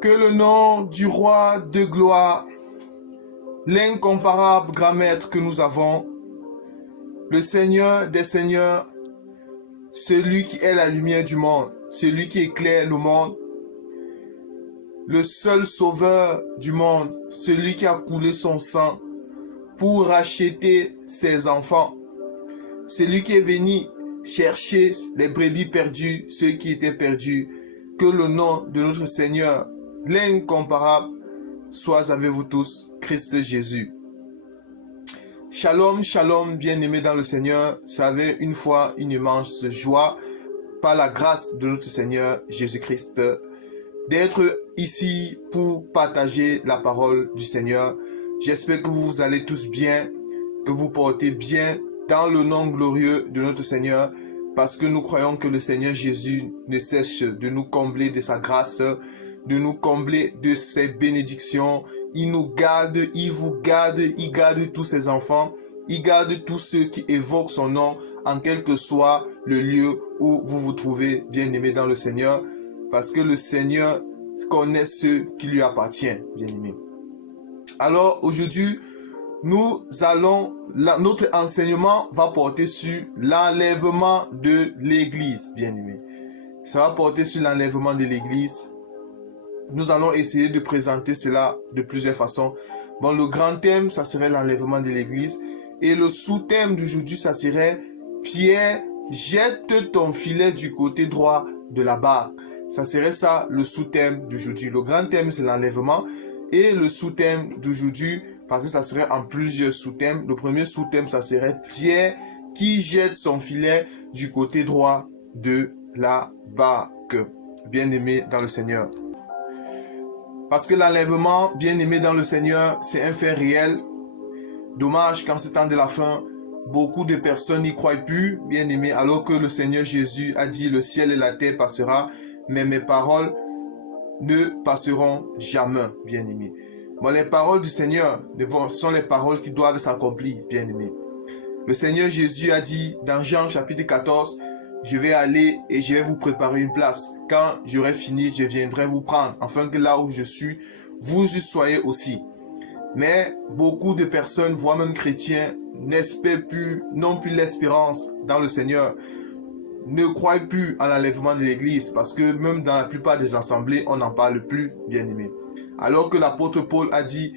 Que le nom du roi de gloire, l'incomparable grand maître que nous avons, le Seigneur des seigneurs, celui qui est la lumière du monde, celui qui éclaire le monde, le seul sauveur du monde, celui qui a coulé son sang pour racheter ses enfants, celui qui est venu chercher les brebis perdues, ceux qui étaient perdus. Que le nom de notre Seigneur, l'incomparable, soit avec vous tous, Christ Jésus. Shalom, shalom, bien-aimés dans le Seigneur, ça avait une fois une immense joie, par la grâce de notre Seigneur Jésus-Christ, d'être ici pour partager la parole du Seigneur. J'espère que vous allez tous bien, que vous portez bien dans le nom glorieux de notre Seigneur, parce que nous croyons que le Seigneur Jésus ne cesse de nous combler de sa grâce, de nous combler de ses bénédictions. Il nous garde, il vous garde, il garde tous ses enfants, il garde tous ceux qui évoquent son nom, en quel que soit le lieu où vous vous trouvez, bien-aimés dans le Seigneur, parce que le Seigneur connaît ceux qui lui appartiennent, bien-aimés. Alors aujourd'hui, notre enseignement va porter sur l'enlèvement de l'Église, bien-aimés. Ça va porter sur l'enlèvement de l'Église. Nous allons essayer de présenter cela de plusieurs façons. Bon, le grand thème, ça serait l'enlèvement de l'Église. Et le sous-thème d'aujourd'hui, ça serait « Pierre, jette ton filet du côté droit de la barque ». Ça serait ça le sous-thème d'aujourd'hui. Le grand thème, c'est l'enlèvement. Et le sous-thème d'aujourd'hui, parce que ça serait en plusieurs sous-thèmes. Le premier sous-thème, ça serait « Pierre qui jette son filet du côté droit de la barque ». Bien-aimé dans le Seigneur. Parce que l'enlèvement, bien-aimé dans le Seigneur, c'est un fait réel. Dommage qu'en ce temps de la fin, beaucoup de personnes n'y croient plus, bien-aimé, alors que le Seigneur Jésus a dit « Le ciel et la terre passera, mais mes paroles ne passeront jamais, bien-aimé. » Bon, les paroles du Seigneur sont les paroles qui doivent s'accomplir, bien-aimé. Le Seigneur Jésus a dit dans Jean chapitre 14, « Je vais aller et je vais vous préparer une place. Quand j'aurai fini, je viendrai vous prendre, afin que là où je suis, vous y soyez aussi. » Mais beaucoup de personnes, voire même chrétiens, n'espèrent plus, n'ont plus l'espérance dans le Seigneur, ne croient plus à l'enlèvement de l'Église, parce que même dans la plupart des assemblées, on n'en parle plus, bien-aimé. Alors que l'apôtre Paul a dit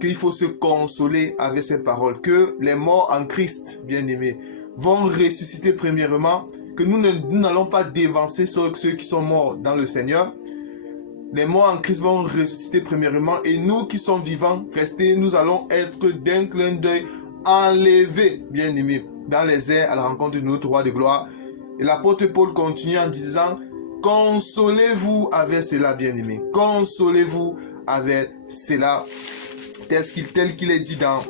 qu'il faut se consoler avec ces paroles, que les morts en Christ, bien-aimés, vont ressusciter premièrement, que nous n'allons pas dévancer ceux qui sont morts dans le Seigneur. Les morts en Christ vont ressusciter premièrement, et nous qui sommes vivants, restés, nous allons être d'un clin d'œil enlevés, bien-aimés, dans les airs à la rencontre de notre roi de gloire. Et l'apôtre Paul continue en disant, consolez-vous avec cela, bien-aimés, consolez-vous avec cela, tel qu'il est dit dans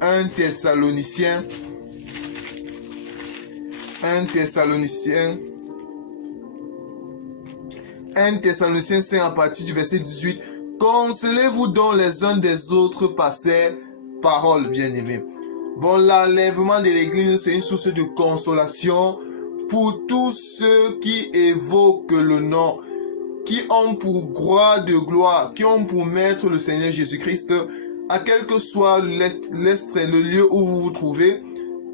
1 Thessaloniciens 5 à partir du verset 18. Consolez-vous donc les uns des autres par ces paroles, bien-aimés. Bon, l'enlèvement de l'Église, c'est une source de consolation pour tous ceux qui évoquent le nom, qui ont pour gloire de gloire, qui ont pour maître le Seigneur Jésus-Christ, à quel que soit le lieu où vous vous trouvez.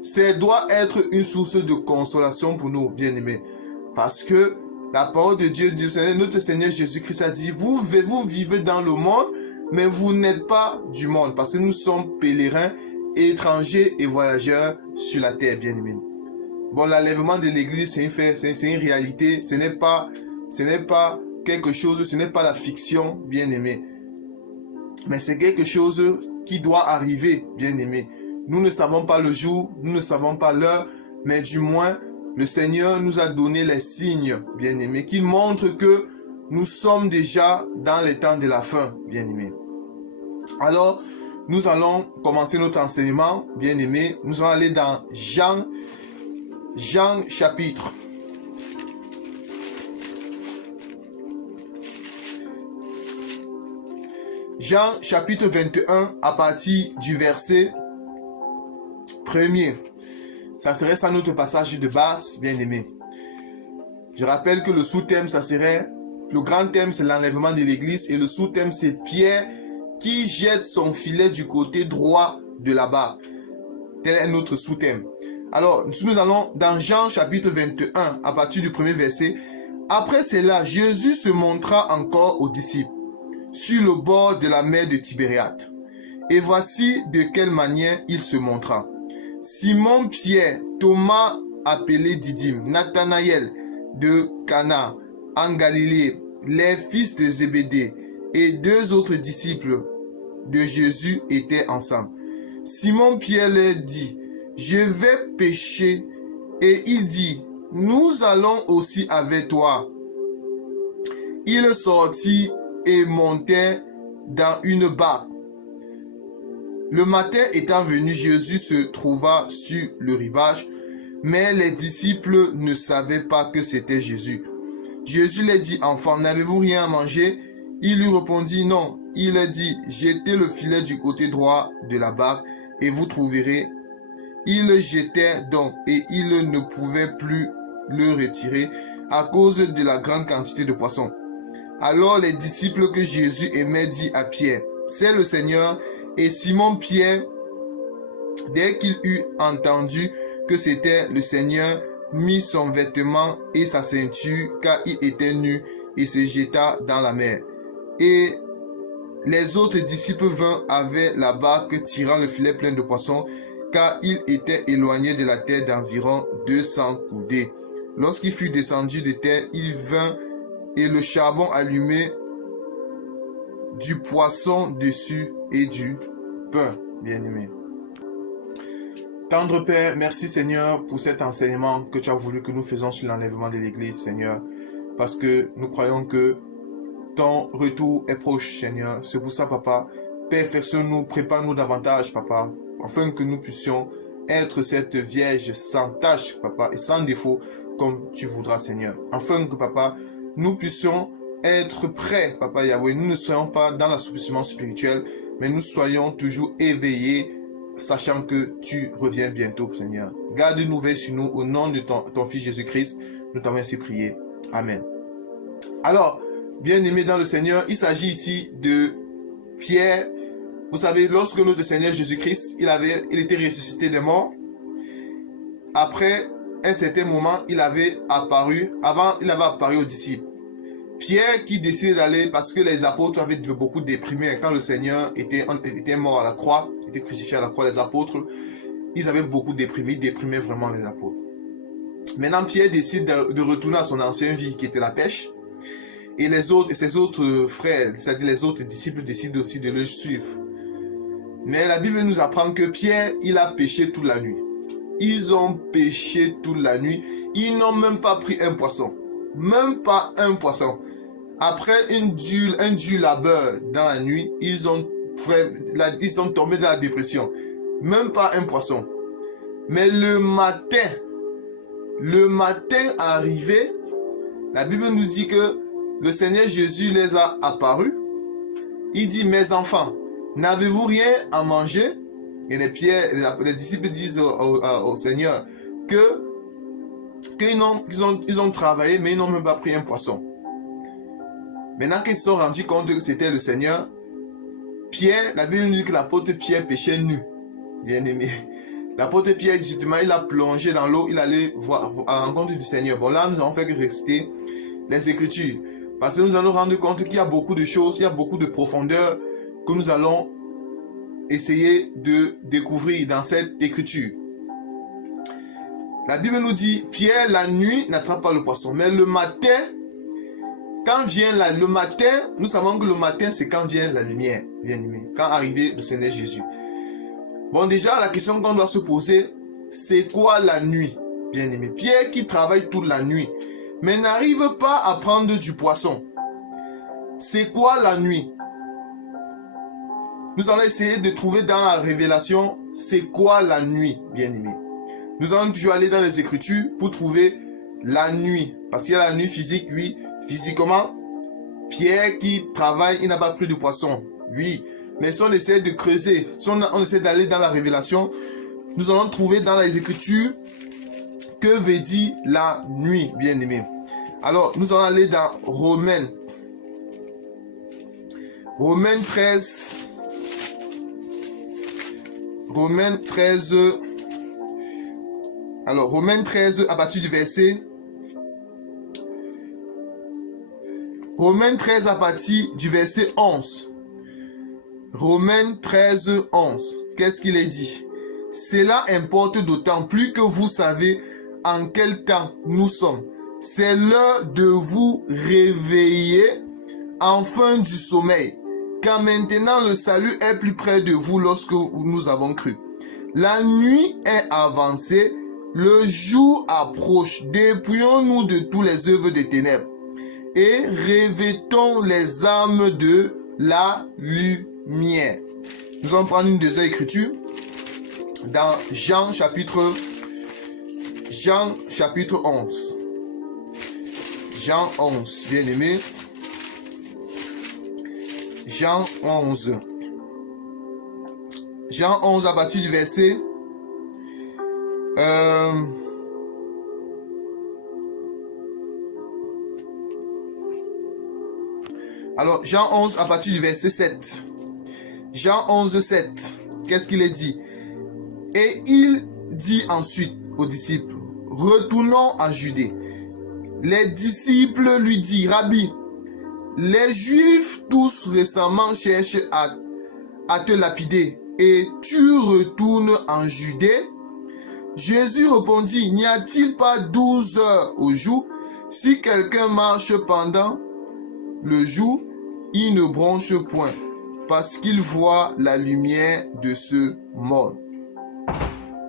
Ça doit être une source de consolation pour nous, bien-aimés. Parce que la parole de Dieu, notre Seigneur Jésus-Christ a dit, vous vivez dans le monde, mais vous n'êtes pas du monde. Parce que nous sommes pèlerins, étrangers et voyageurs sur la terre, bien-aimés. Bon, l'enlèvement de l'Église, c'est un fait, c'est une réalité. Ce n'est pas quelque chose, ce n'est pas la fiction, bien-aimés. Mais c'est quelque chose qui doit arriver, bien-aimés. Nous ne savons pas le jour, nous ne savons pas l'heure, mais du moins, le Seigneur nous a donné les signes, bien-aimés, qui montrent que nous sommes déjà dans les temps de la fin, bien-aimés. Alors, nous allons commencer notre enseignement, bien-aimés. Nous allons aller dans Jean chapitre. Jean chapitre 21 à partir du verset 1er. Ça serait ça notre passage de base, bien-aimé. Je rappelle que le sous-thème, ça serait Le grand thème, c'est l'enlèvement de l'église. Et le sous-thème, c'est Pierre qui jette son filet du côté droit de la barque. Tel est notre sous-thème. Alors, nous allons dans Jean chapitre 21, à partir du premier verset. Après cela, Jésus se montra encore aux disciples sur le bord de la mer de Tibériade. Et voici de quelle manière il se montra. Simon Pierre, Thomas appelé Didyme, Nathanaël de Cana en Galilée, les fils de Zébédée et deux autres disciples de Jésus étaient ensemble. Simon Pierre leur dit, je vais pêcher. Et il dit, nous allons aussi avec toi. Il sortit et montait dans une barque. Le matin étant venu, Jésus se trouva sur le rivage, mais les disciples ne savaient pas que c'était Jésus. Jésus leur dit, enfants, n'avez-vous rien à manger? Il lui répondit, non. Il leur dit, jetez le filet du côté droit de la barque et vous trouverez. Ils le jetèrent donc et ils ne pouvaient plus le retirer à cause de la grande quantité de poissons. Alors les disciples que Jésus aimait dit à Pierre, c'est le Seigneur. Et Simon Pierre, dès qu'il eut entendu que c'était le Seigneur, mit son vêtement et sa ceinture, car il était nu, et se jeta dans la mer. Et les autres disciples vinrent avec la barque, tirant le filet plein de poissons, car il était éloigné de la terre d'environ 200 coudées. Lorsqu'il fut descendu de terre, il vint et le charbon allumé, du poisson dessus et du pain, bien-aimé. Tendre Père, merci Seigneur pour cet enseignement que tu as voulu que nous faisons sur l'enlèvement de l'Église, Seigneur, parce que nous croyons que ton retour est proche, Seigneur. C'est pour ça, Papa, perfectionne-nous, prépare-nous davantage, Papa, afin que nous puissions être cette Vierge sans tache, Papa, et sans défaut, comme tu voudras, Seigneur. Afin que, Papa, nous puissions être prêts, Papa Yahweh. Nous ne soyons pas dans l'assouplissement spirituel, mais nous soyons toujours éveillés, sachant que tu reviens bientôt, Seigneur. Garde une nouvelle sur nous au nom de ton Fils Jésus-Christ. Nous t'avons ainsi prié. Amen. Alors, bien-aimés dans le Seigneur, il s'agit ici de Pierre. Vous savez, lorsque notre Seigneur Jésus-Christ, il était ressuscité des morts, après un certain moment, il avait apparu aux disciples. Pierre qui décide d'aller parce que les apôtres avaient beaucoup déprimé quand le Seigneur était mort à la croix, était crucifié à la croix. Les apôtres, ils avaient beaucoup déprimé, ils déprimaient vraiment les apôtres. Maintenant, Pierre décide de retourner à son ancienne vie qui était la pêche. Et ses autres frères, c'est-à-dire les autres disciples, décident aussi de le suivre. Mais la Bible nous apprend que Pierre, il a pêché toute la nuit. Ils ont pêché toute la nuit. Ils n'ont même pas pris un poisson. Même pas un poisson. Après un dur labeur dans la nuit, ils sont tombés dans la dépression. Même pas un poisson. Mais le matin arrivé, la Bible nous dit que le Seigneur Jésus les a apparus. Il dit, mes enfants, n'avez-vous rien à manger? Et les disciples disent au Seigneur qu'ils ont travaillé, mais ils n'ont même pas pris un poisson. Maintenant qu'ils se sont rendus compte que c'était le Seigneur, Pierre, la Bible nous dit que l'apôtre Pierre pêchait nu. Bien aimé. L'apôtre Pierre, justement, il a plongé dans l'eau, il allait voir à la rencontre du Seigneur. Bon, là, nous allons faire que réciter les Écritures. Parce que nous allons rendre compte qu'il y a beaucoup de choses, il y a beaucoup de profondeur que nous allons essayer de découvrir dans cette Écriture. La Bible nous dit, Pierre, la nuit, n'attrape pas le poisson. Mais le matin, quand vient le matin, nous savons que le matin, c'est quand vient la lumière, bien aimé. Quand arrive le Seigneur Jésus. Bon, déjà, la question qu'on doit se poser, c'est quoi la nuit, bien aimé? Pierre qui travaille toute la nuit, mais n'arrive pas à prendre du poisson. C'est quoi la nuit? Nous allons essayer de trouver dans la révélation, c'est quoi la nuit, bien aimé. Nous allons toujours aller dans les Écritures pour trouver la nuit. Parce qu'il y a la nuit physique, oui. Physiquement, Pierre qui travaille, il n'a pas pris de poisson. Oui. Mais si on essaie de creuser, si on essaie d'aller dans la révélation, nous allons trouver dans les Écritures que veut dire la nuit, bien aimé. Alors, nous allons aller dans Romains, Romains 13. Alors, Romains 13 à partir du verset. Romains 13 à partir du verset 11. Romains 13, 11. Qu'est-ce qu'il est dit? Cela importe d'autant plus que vous savez en quel temps nous sommes. C'est l'heure de vous réveiller enfin du sommeil, car maintenant le salut est plus près de vous lorsque nous avons cru. La nuit est avancée, le jour approche. Dépouillons-nous de tous les œuvres des ténèbres et revêtons les armes de la lumière. Nous allons prendre une deuxième écriture dans Jean chapitre 11. Jean 11, bien aimé. Jean 11. Jean 11 à partir du verset alors Jean 11 à partir du verset 7. Jean 11, 7. Qu'est-ce qu'il est dit? Et il dit ensuite aux disciples, retournons en Judée. Les disciples lui disent, Rabbi, les Juifs tous récemment cherchent à te lapider et tu retournes en Judée? Jésus répondit, n'y a-t-il pas 12 heures au jour? Si quelqu'un marche pendant le jour, il ne bronche point, parce qu'il voit la lumière de ce monde.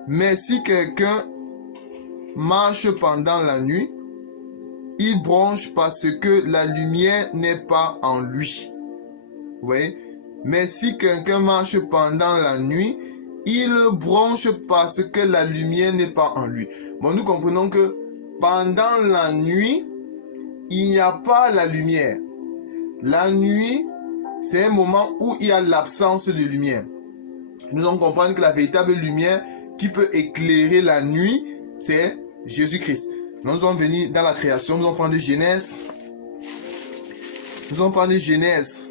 Mais si quelqu'un marche pendant la nuit, il bronche parce que la lumière n'est pas en lui. Vous voyez? Mais si quelqu'un marche pendant la nuit, il bronche parce que la lumière n'est pas en lui. Bon, nous comprenons que pendant la nuit, il n'y a pas la lumière. La nuit, c'est un moment où il y a l'absence de lumière. Nous allons comprendre que la véritable lumière qui peut éclairer la nuit, c'est Jésus-Christ. Nous allons venir dans la création, nous allons prendre Genèse. Nous allons prendre Genèse.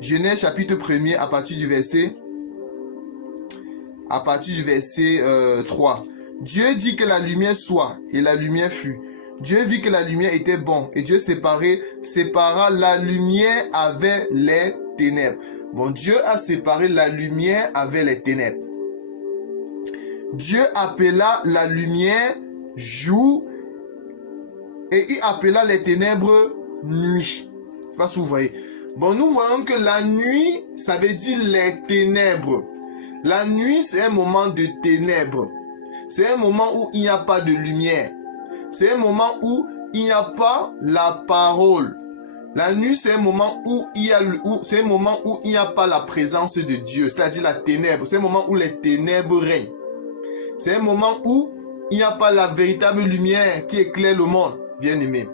Genèse chapitre 1er à partir du verset 3. Dieu dit que la lumière soit, et la lumière fut. Dieu vit que la lumière était bon, et Dieu sépara la lumière avec les ténèbres. Bon, Dieu a séparé la lumière avec les ténèbres. Dieu appela la lumière jour et il appela les ténèbres nuit. Je ne sais pas si vous voyez. Bon, nous voyons que la nuit, ça veut dire les ténèbres. La nuit, c'est un moment de ténèbres. C'est un moment où il n'y a pas de lumière. C'est un moment où il n'y a pas la parole. La nuit, c'est un moment où il n'y a pas la présence de Dieu, c'est-à-dire la ténèbre. C'est un moment où les ténèbres règnent. C'est un moment où il n'y a pas la véritable lumière qui éclaire le monde, bien aimé.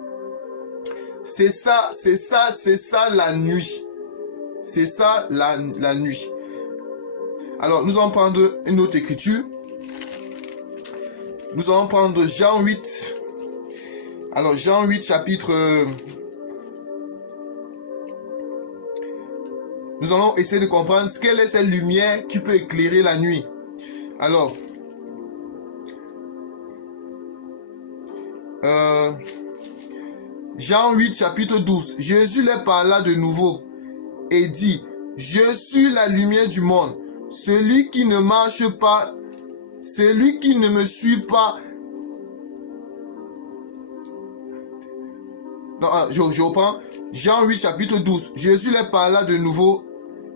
C'est ça la nuit. C'est ça la nuit. Alors, nous allons prendre une autre écriture. Nous allons prendre Jean 8. Alors, Jean 8, chapitre... Nous allons essayer de comprendre quelle est cette lumière qui peut éclairer la nuit. Alors, Jean 8, chapitre 12. Jésus leur parla de nouveau et dit, je suis la lumière du monde. Celui qui ne marche pas, celui qui ne me suit pas. Non, je reprends. Jean 8, chapitre 12. Jésus leur parla de nouveau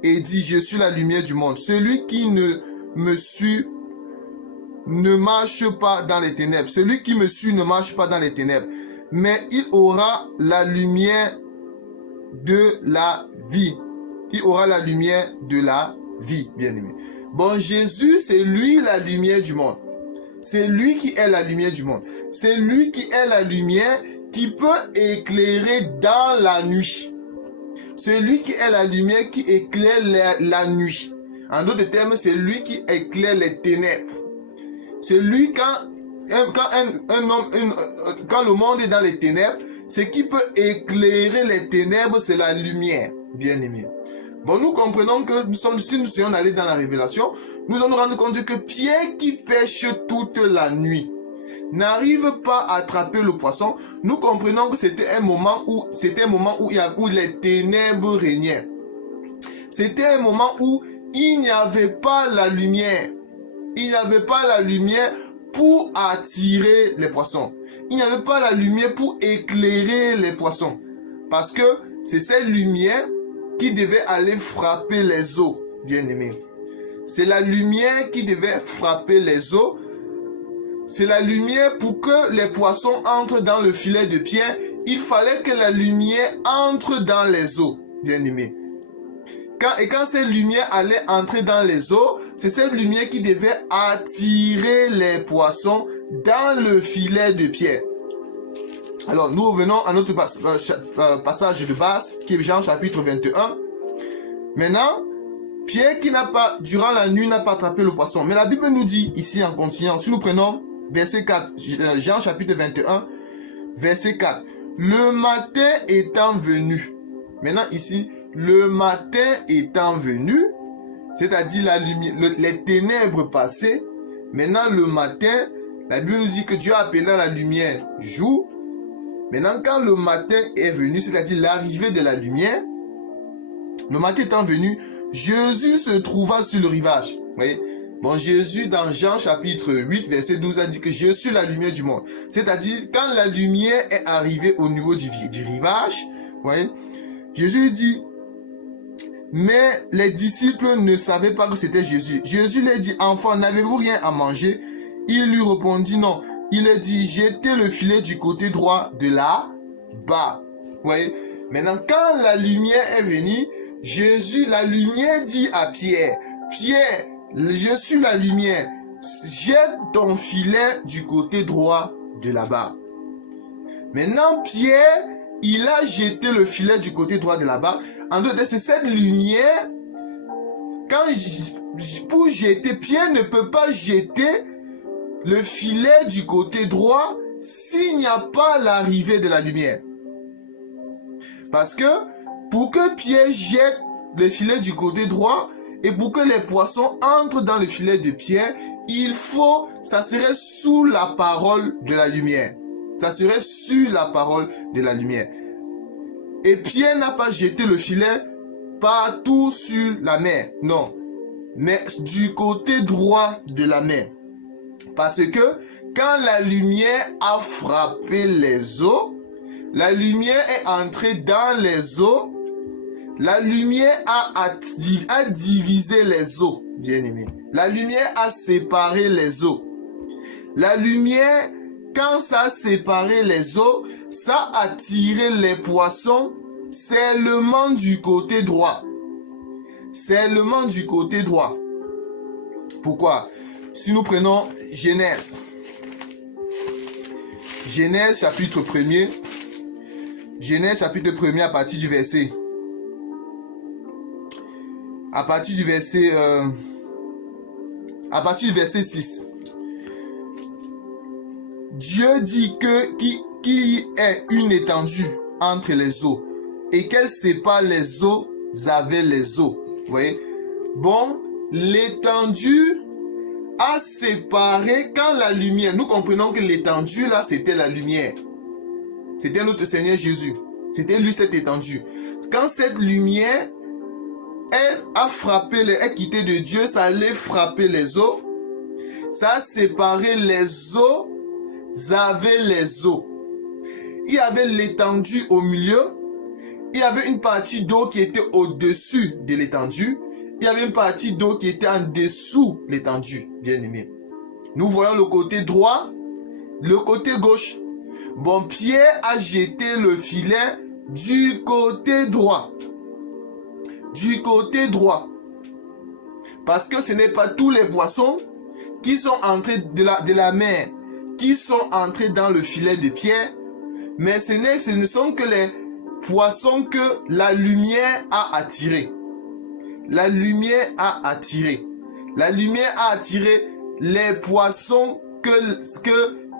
et dit, je suis la lumière du monde. Celui qui ne me suit ne marche pas dans les ténèbres. Celui qui me suit ne marche pas dans les ténèbres, mais il aura la lumière de la vie. Il aura la lumière de la vie, bien aimé. Bon, Jésus, c'est lui la lumière du monde. C'est lui qui est la lumière du monde. C'est lui qui est la lumière qui peut éclairer dans la nuit. C'est lui qui est la lumière qui éclaire la nuit. En d'autres termes, c'est lui qui éclaire les ténèbres. C'est lui quand le monde est dans les ténèbres, ce qui peut éclairer les ténèbres, c'est la lumière. bien-aimés. Bon, nous comprenons que si nous essayons d'aller dans la révélation, nous allons nous rendre compte que Pierre qui pêche toute la nuit n'arrive pas à attraper le poisson. Nous comprenons que c'était un moment où les ténèbres régnaient. C'était un moment où il n'y avait pas la lumière. Il n'y avait pas la lumière pour attirer les poissons. Il n'y avait pas la lumière pour éclairer les poissons. Parce que c'est cette lumière qui devait aller frapper les eaux, bien-aimés. C'est la lumière qui devait frapper les eaux. C'est la lumière pour que les poissons entrent dans le filet de Pierre. Il fallait que la lumière entre dans les eaux, bien-aimés. Quand cette lumière allait entrer dans les eaux, c'est cette lumière qui devait attirer les poissons dans le filet de Pierre. Alors, nous revenons à notre passage de base, qui est Jean chapitre 21. Maintenant, Pierre qui durant la nuit, n'a pas attrapé le poisson. Mais la Bible nous dit, ici en continuant, si nous prenons verset 4, Jean chapitre 21, verset 4. Le matin étant venu. Maintenant ici, le matin étant venu, c'est-à-dire les ténèbres passées. Maintenant le matin, la Bible nous dit que Dieu a appelé la lumière jour. Maintenant quand le matin est venu, c'est-à-dire l'arrivée de la lumière, le matin étant venu, Jésus se trouva sur le rivage. Vous voyez? Bon, Jésus, dans Jean chapitre 8, verset 12, a dit que je suis la lumière du monde. C'est-à-dire, quand la lumière est arrivée au niveau du rivage, vous voyez, Jésus dit, mais les disciples ne savaient pas que c'était Jésus. Jésus leur dit, enfant, n'avez-vous rien à manger? Il lui répondit, non. Il leur dit, jetez le filet du côté droit de là-bas. Vous voyez, maintenant, quand la lumière est venue, la lumière dit à Pierre, Pierre, je suis la lumière, jette ton filet du côté droit de là-bas. Maintenant, Pierre, il a jeté le filet du côté droit de là-bas. En d'autres termes, c'est cette lumière, pour jeter, Pierre ne peut pas jeter le filet du côté droit s'il n'y a pas l'arrivée de la lumière. Parce que, pour que Pierre jette le filet du côté droit, et pour que les poissons entrent dans le filet de Pierre, ça serait sous la parole de la lumière. Ça serait sur la parole de la lumière. Et Pierre n'a pas jeté le filet partout sur la mer. Non. Mais du côté droit de la mer. Parce que quand la lumière a frappé les eaux, la lumière est entrée dans les eaux. La lumière a divisé les eaux, bien-aimés. La lumière a séparé les eaux. La lumière, quand ça a séparé les eaux, ça a attiré les poissons seulement du côté droit. Seulement du côté droit. Pourquoi? Si nous prenons Genèse. Genèse chapitre 1er. Genèse chapitre 1er à partir du verset... À partir du verset 6. Dieu dit qui est une étendue entre les eaux et qu'elle sépare les eaux avec les eaux. Vous voyez? Bon, l'étendue a séparé quand la lumière. Nous comprenons que l'étendue là, c'était la lumière. C'était notre Seigneur Jésus. C'était lui cette étendue. Quand cette lumière est quittée de Dieu, ça allait frapper les eaux. Ça a séparé les eaux avec les eaux. Il y avait l'étendue au milieu. Il y avait une partie d'eau qui était au-dessus de l'étendue. Il y avait une partie d'eau qui était en dessous de l'étendue, bien aimé. Nous voyons le côté droit, le côté gauche. Bon, Pierre a jeté le filet du côté droit. Du côté droit. Parce que ce n'est pas tous les poissons qui sont entrés de la mer, qui sont entrés dans le filet de Pierre, mais ce ne sont que les poissons que la lumière a attirés. La lumière a attiré. La lumière a attiré les poissons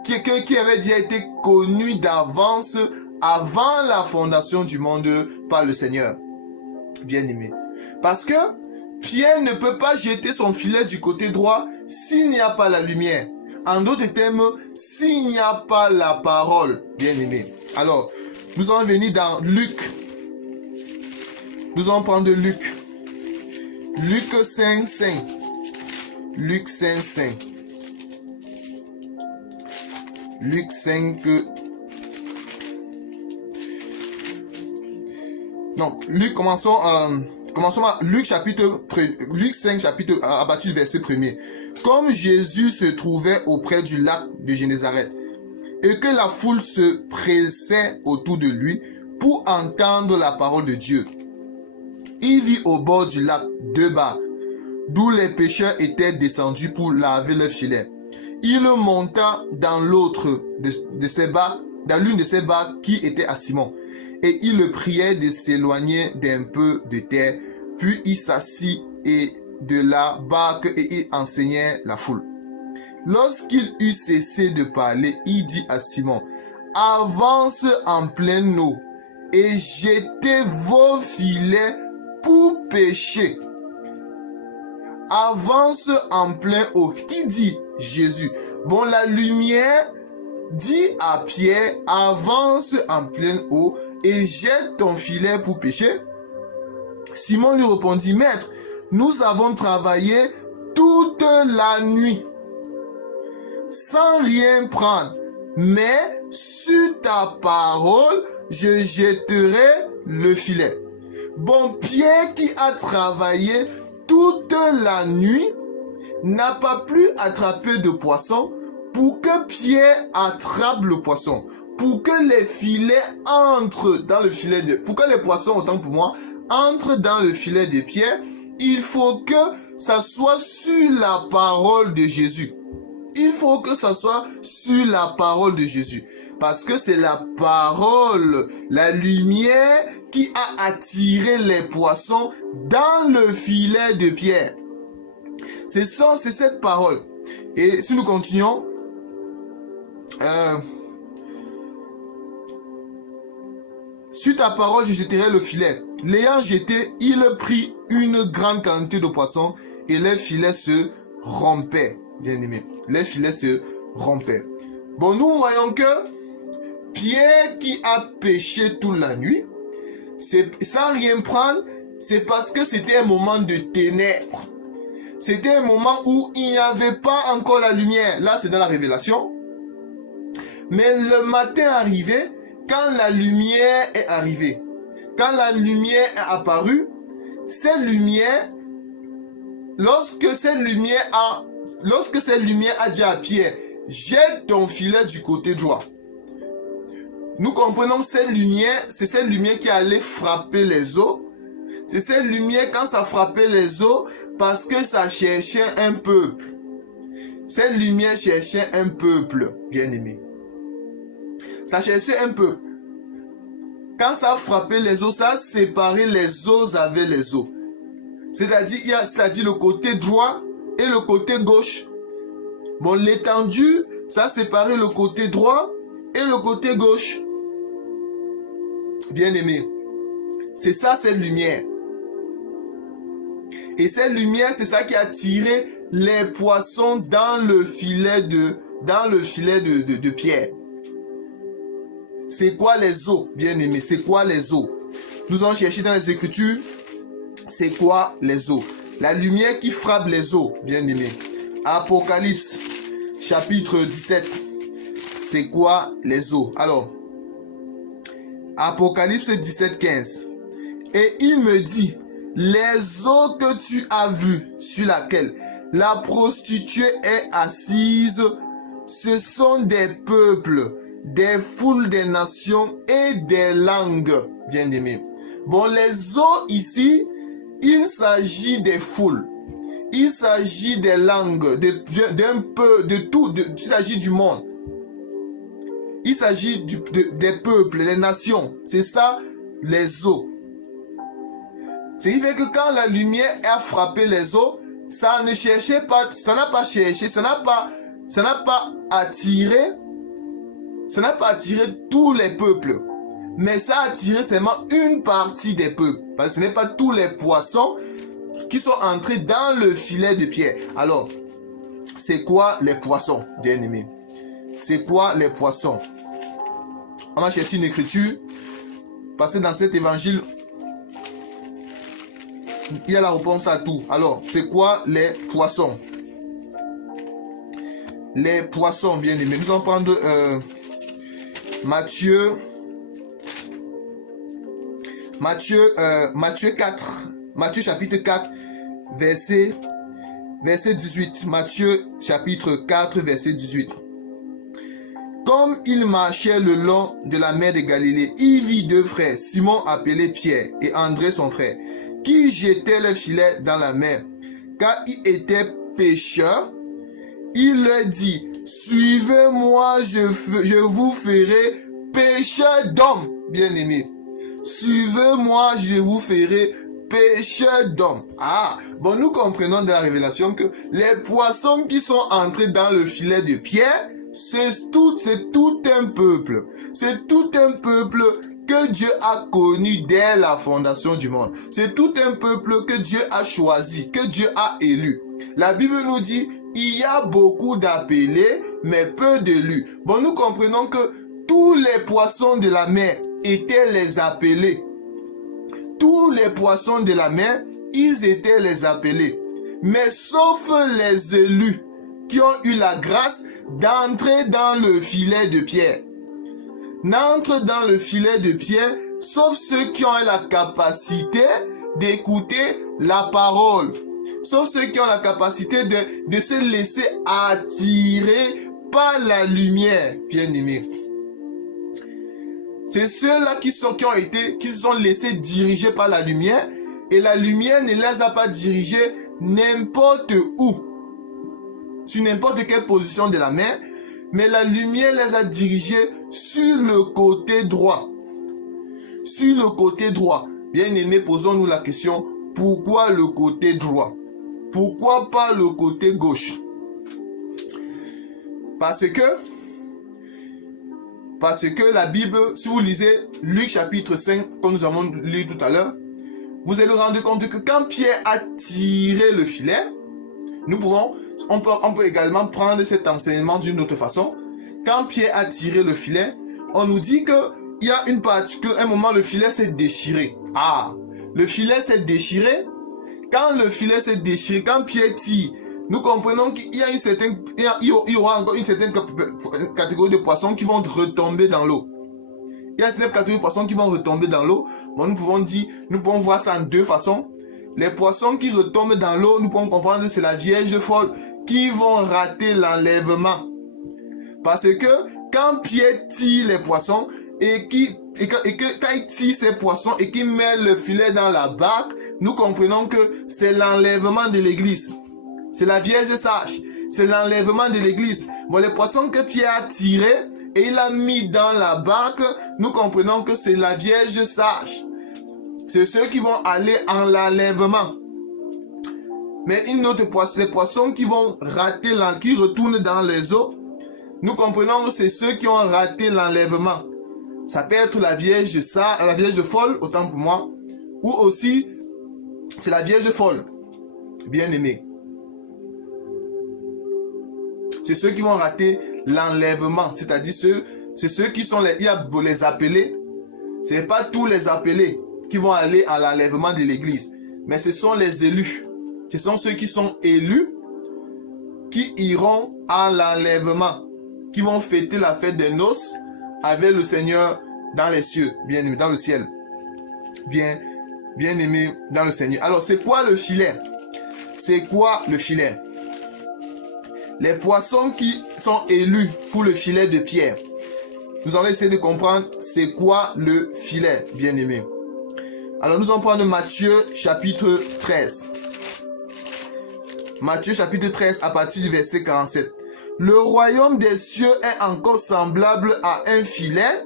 qui avaient déjà été connus d'avance avant la fondation du monde par le Seigneur. bien-aimé. Parce que Pierre ne peut pas jeter son filet du côté droit s'il n'y a pas la lumière. En d'autres termes, s'il n'y a pas la parole, bien-aimé. Alors, nous allons venir dans Luc. Nous allons prendre Luc. Luc 5, 5. Luc 5, 5. Luc 5. Non, Luc, commençons à Luc 5, chapitre, à partir du verset 1er. Comme Jésus se trouvait auprès du lac de Génézareth, et que la foule se pressait autour de lui pour entendre la parole de Dieu, il vit au bord du lac 2 barques, d'où les pêcheurs étaient descendus pour laver leurs filets. Il monta dans dans l'une de ces barques qui était à Simon, et il le priait de s'éloigner d'un peu de terre. Puis il s'assit de la barque et il enseignait la foule. Lorsqu'il eut cessé de parler, il dit à Simon, « Avance en pleine eau et jetez vos filets pour pêcher. » Avance en pleine eau. Qui dit? Jésus. Bon, la lumière dit à Pierre, avance en pleine eau et jette ton filet pour pêcher. Simon lui répondit, Maître, nous avons travaillé toute la nuit sans rien prendre, mais sur ta parole, je jetterai le filet. Bon, Pierre qui a travaillé toute la nuit n'a pas pu attraper de poisson. Pour que Pierre attrape le poisson, pour que les filets entrent dans le filet pour que les poissons, autant pour moi, entrent dans le filet de Pierre, il faut que ça soit sur la parole de Jésus. Il faut que ça soit sur la parole de Jésus. Parce que c'est la parole, la lumière qui a attiré les poissons dans le filet de Pierre. C'est cette parole. Et si nous continuons, sur ta parole, je jetterai le filet. L'ayant jeté, il prit une grande quantité de poissons et les filets se rompaient. Bien aimé, les filets se rompaient. Bon, nous voyons que Pierre qui a pêché toute la nuit, sans rien prendre, c'est parce que c'était un moment de ténèbres. C'était un moment où il n'y avait pas encore la lumière. Là, c'est dans la Révélation. Mais le matin arrivé, quand la lumière est arrivée, quand la lumière est apparue, cette lumière, lorsque cette lumière a dit à Pierre, jette ton filet du côté droit. Nous comprenons que cette lumière, c'est cette lumière qui allait frapper les eaux. C'est cette lumière quand ça frappait les eaux parce que ça cherchait un peuple. Cette lumière cherchait un peuple, bien aimé. Ça cherchait un peuple. Quand ça frappait les eaux, ça séparait les eaux avec les eaux. C'est-à-dire le côté droit et le côté gauche. Bon, l'étendue, ça séparait le côté droit et le côté gauche. Bien aimé. C'est ça, cette lumière. Et cette lumière, c'est ça qui a tiré les poissons dans le filet de Pierre. C'est quoi les eaux, bien aimé? C'est quoi les eaux? Nous allons chercher dans les Écritures. C'est quoi les eaux? La lumière qui frappe les eaux, bien aimé. Apocalypse, chapitre 17. C'est quoi les eaux? Alors, Apocalypse 17, 15. Et il me dit, les eaux que tu as vues, sur laquelle la prostituée est assise, ce sont des peuples, des foules, des nations et des langues, bien aimés. Bon, les eaux ici, il s'agit des foules, il s'agit des langues, d'un peu, de tout, il s'agit du monde. Il s'agit des peuples, les nations. C'est ça, les eaux. Ce qui fait que quand la lumière a frappé les eaux, ça ne cherchait pas, ça n'a pas cherché, ça n'a pas attiré tous les peuples. mais ça a attiré seulement une partie des peuples. Parce que ce n'est pas tous les poissons qui sont entrés dans le filet de Pierre. Alors, c'est quoi les poissons, bien-aimés? C'est quoi les poissons? On va chercher une écriture, parce que dans cet évangile, il y a la réponse à tout. Alors, c'est quoi les poissons? Les poissons, bien-aimés. Nous allons prendre Matthieu 4. Matthieu chapitre 4, verset 18. Matthieu chapitre 4, verset 18. Comme il marchait le long de la mer de Galilée, il vit deux frères, Simon appelé Pierre et André son frère, qui jetaient le filet dans la mer, car ils étaient pêcheurs. Il leur dit, suivez-moi, je vous ferai pêcheurs d'hommes, bien-aimés. Suivez-moi, je vous ferai pêcheurs d'hommes. Ah, bon, nous comprenons de la révélation que les poissons qui sont entrés dans le filet de Pierre, c'est tout un peuple. C'est tout un peuple que Dieu a connu dès la fondation du monde. C'est tout un peuple que Dieu a choisi, que Dieu a élu. La Bible nous dit, il y a beaucoup d'appelés, mais peu d'élus. Bon, nous comprenons que tous les poissons de la mer étaient les appelés. Tous les poissons de la mer, ils étaient les appelés. Mais sauf les élus qui ont eu la grâce d'entrer dans le filet de Pierre. N'entre dans le filet de Pierre, sauf ceux qui ont la capacité d'écouter la parole. Sauf ceux qui ont la capacité de se laisser attirer par la lumière, bien-aimés. C'est ceux-là qui se sont laissés diriger par la lumière, et la lumière ne les a pas dirigés n'importe où, sur n'importe quelle position de la mer, mais la lumière les a dirigés sur le côté droit. Sur le côté droit. Bien-aimés, posons-nous la question, pourquoi le côté droit? Pourquoi pas le côté gauche? Parce que la Bible, si vous lisez Luc chapitre 5, comme nous avons lu tout à l'heure, vous allez vous rendre compte que quand Pierre a tiré le filet, on peut également prendre cet enseignement d'une autre façon. Quand Pierre a tiré le filet, on nous dit qu'il y a un moment le filet s'est déchiré. Ah, le filet s'est déchiré. Quand le filet s'est déchiré, quand Pierre tire, nous comprenons qu'il y aura encore une certaine catégorie de poissons qui vont retomber dans l'eau. Il y a une certaine catégorie de poissons qui vont retomber dans l'eau. Bon, nous pouvons voir ça en deux façons. Les poissons qui retombent dans l'eau, nous pouvons comprendre que c'est la Vierge folle qui vont rater l'enlèvement. Parce que quand Pierre tire les poissons et quand il tire ces poissons et qu'il met le filet dans la barque, nous comprenons que c'est l'enlèvement de l'église. C'est la Vierge sage. C'est l'enlèvement de l'église. Bon, les poissons que Pierre a tirés et il a mis dans la barque, nous comprenons que c'est la Vierge sage. C'est ceux qui vont aller en l'enlèvement. Mais les poissons qui vont rater, qui retournent dans les eaux, nous comprenons que c'est ceux qui ont raté l'enlèvement. Ça peut être la Vierge folle, autant pour moi, ou aussi c'est la Vierge folle, bien aimée. C'est ceux qui vont rater l'enlèvement, c'est-à-dire c'est ceux qui sont les appelés. Ce n'est pas tous les appelés qui vont aller à l'enlèvement de l'église, mais ce sont les élus. Ce sont ceux qui sont élus qui iront à l'enlèvement, qui vont fêter la fête des noces avec le Seigneur dans les cieux, bien aimé, dans le ciel. Bien aimé dans le Seigneur. Alors, c'est quoi le filet? C'est quoi le filet? Les poissons qui sont élus pour le filet de Pierre. Nous allons essayer de comprendre c'est quoi le filet, bien aimé. Alors, nous allons prendre Matthieu chapitre 13. Matthieu chapitre 13 à partir du verset 47. Le royaume des cieux est encore semblable à un filet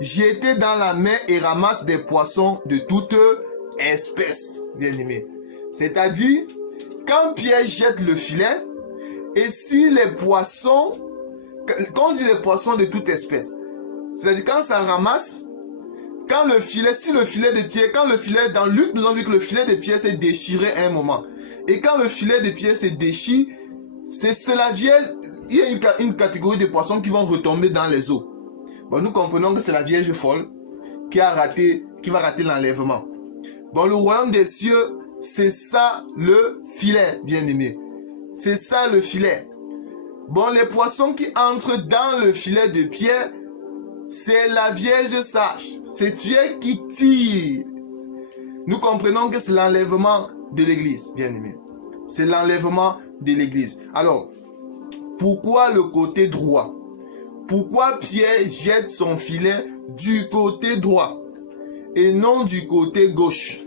jeté dans la mer et ramasse des poissons de toute espèce, bien aimé. C'est-à-dire, quand Pierre jette le filet, et si les poissons, quand on dit les poissons de toute espèce, C'est-à-dire quand ça ramasse, quand le filet, si le filet de pied, quand le filet, dans Luc, nous avons vu que le filet de pied s'est déchiré à un moment. Et quand le filet de pied se déchire, c'est la vierge, il y a une catégorie de poissons qui vont retomber dans les eaux. Bon, nous comprenons que c'est la vierge folle qui va rater l'enlèvement. Bon, le royaume des cieux, c'est ça le filet, bien-aimé. C'est ça le filet. Bon, les poissons qui entrent dans le filet de pierre, c'est la Vierge sage. C'est Dieu qui tire. Nous comprenons que c'est l'enlèvement de l'église, bien-aimé. C'est l'enlèvement de l'église. Alors, pourquoi le côté droit? Pourquoi Pierre jette son filet du côté droit et non du côté gauche?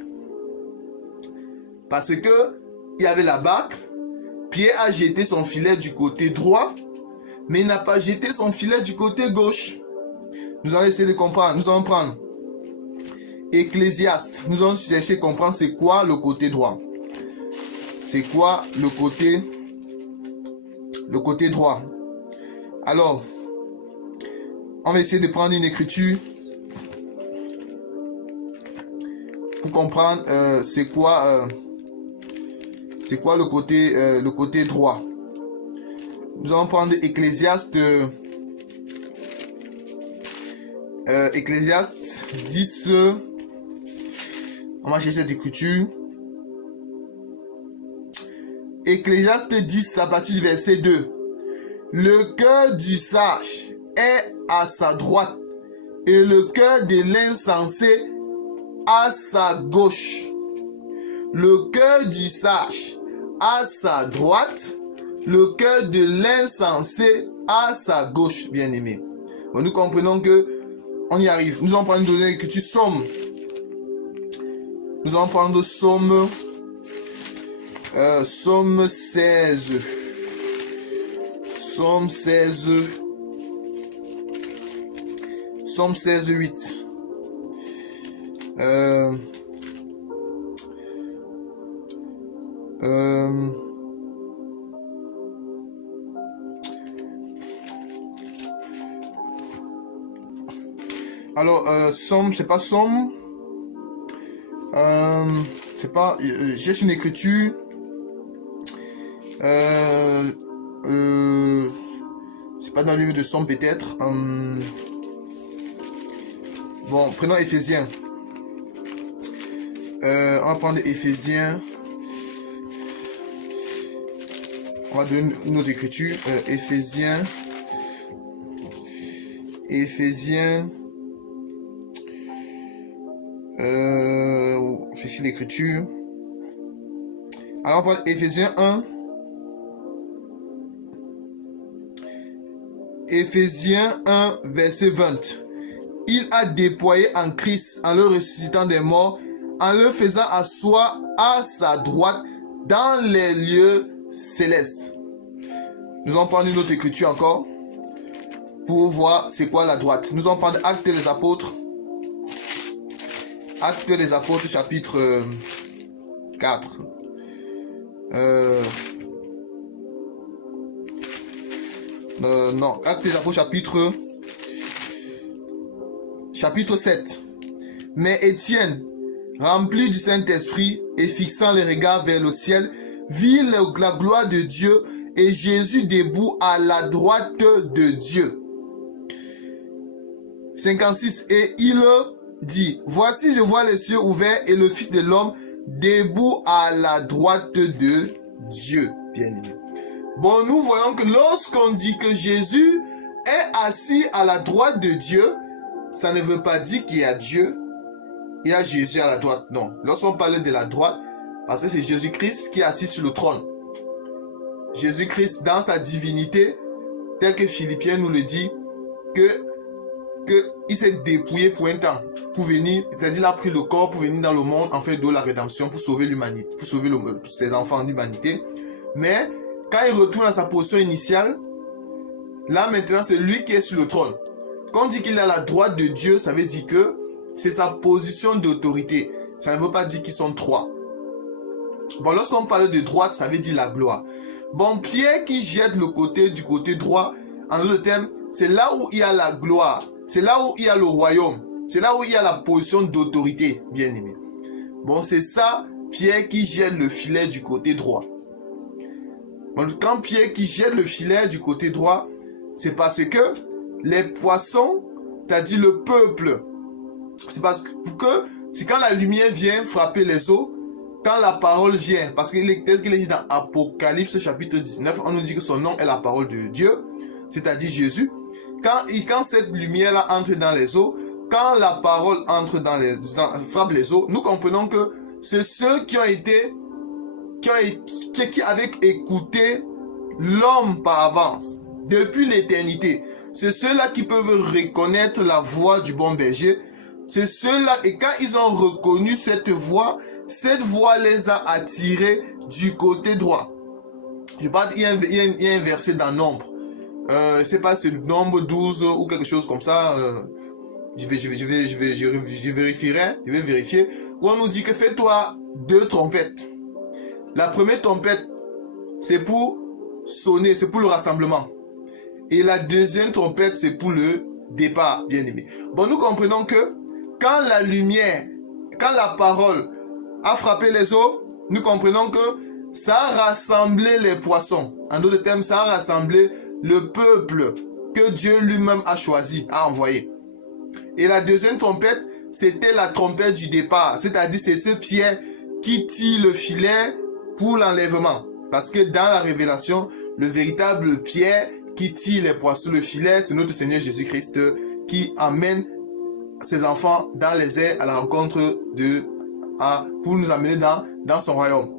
Parce que il y avait la barque. Pierre a jeté son filet du côté droit, mais il n'a pas jeté son filet du côté gauche. Nous allons essayer de comprendre. Nous allons prendre Ecclésiaste. Nous allons chercher à comprendre c'est quoi le côté droit. C'est quoi le côté droit. Alors, on va essayer de prendre une écriture pour comprendre c'est quoi le côté droit. Nous allons prendre Ecclésiaste 10. On va chercher cette écriture. Ecclésiaste 10 à partir du verset 2. Le cœur du sage est à sa droite et le cœur de l'insensé à sa gauche. Le cœur du sage à sa droite, le cœur de l'insensé à sa gauche, bien-aimé. Bon, nous comprenons que on y arrive. Nous allons prendre une donnée d'écriture Somme. Nous allons prendre Somme 16. Somme 16. Somme 16, 8. Alors, Somme, c'est pas Somme. C'est pas. J'ai une écriture. C'est pas dans le livre de Somme, peut-être. Bon, prenons Éphésiens. On va prendre Éphésiens. On va donner une autre écriture. Éphésiens. Je suis l'écriture. Alors, on prend Éphésiens 1. Éphésiens 1, verset 20. Il a déployé en Christ, en le ressuscitant des morts, en le faisant asseoir à sa droite dans les lieux célestes. Nous allons prendre une autre écriture encore pour voir c'est quoi la droite. Nous allons prendre Actes des Apôtres. Actes des Apôtres, chapitre 4. Non, Actes des Apôtres, chapitre 7. Mais Étienne, rempli du Saint-Esprit et fixant les regards vers le ciel, vit la gloire de Dieu et Jésus debout à la droite de Dieu. 56. Et il dit, voici je vois les cieux ouverts et le Fils de l'homme debout à la droite de Dieu. Bien-aimé. Bon, nous voyons que lorsqu'on dit que Jésus est assis à la droite de Dieu, ça ne veut pas dire qu'il y a Dieu, il y a Jésus à la droite. Non, lorsqu'on parle de la droite, parce que c'est Jésus-Christ qui est assis sur le trône. Jésus-Christ dans sa divinité, tel que Philippiens nous le dit, que il s'est dépouillé pour un temps, pour venir, c'est-à-dire il a pris le corps pour venir dans le monde en fait de la rédemption, pour sauver l'humanité, pour sauver ses enfants en humanité. Mais quand il retourne à sa position initiale, là maintenant c'est lui qui est sur le trône. Quand on dit qu'il est à la droite de Dieu, ça veut dire que c'est sa position d'autorité. Ça ne veut pas dire qu'ils sont trois. Bon, lorsqu'on parle de droite, ça veut dire la gloire. Bon, Pierre qui jette du côté droit, en d'autres termes, c'est là où il y a la gloire. c'est là où il y a le royaume. C'est là où il y a la position d'autorité, bien aimé. Bon, c'est ça, Pierre qui jette le filet du côté droit. Bon, quand Pierre qui jette le filet du côté droit, c'est parce que les poissons, c'est-à-dire le peuple, c'est parce que c'est quand la lumière vient frapper les eaux, quand la parole vient, parce qu'il est dit dans Apocalypse chapitre 19, on nous dit que son nom est la parole de Dieu, c'est-à-dire Jésus. Quand cette lumière-là entre dans les eaux, quand la parole entre frappe les eaux, nous comprenons que c'est ceux qui avaient écouté l'homme par avance, depuis l'éternité. C'est ceux-là qui peuvent reconnaître la voix du bon berger. C'est ceux-là, et quand ils ont reconnu cette voix les a attirés du côté droit. Je parle, il y a un verset dans Nombre. Je ne sais pas si c'est le Nombre 12 ou quelque chose comme ça. Je vais vérifier. Où on nous dit que fais-toi 2 trompettes. La première trompette, c'est pour sonner, c'est pour le rassemblement. Et la deuxième trompette, c'est pour le départ, bien aimé. Bon, nous comprenons que quand la lumière, quand la parole a frappé les eaux, nous comprenons que ça a rassemblé les poissons. En d'autres termes, ça a rassemblé le peuple que Dieu lui-même a choisi, a envoyé. Et la deuxième trompette, c'était la trompette du départ. C'est-à-dire, c'est ce Pierre qui tire le filet pour l'enlèvement. Parce que dans la révélation, le véritable Pierre qui tire les poissons, le filet, c'est notre Seigneur Jésus-Christ qui amène ses enfants dans les airs à la rencontre pour nous amener dans son royaume.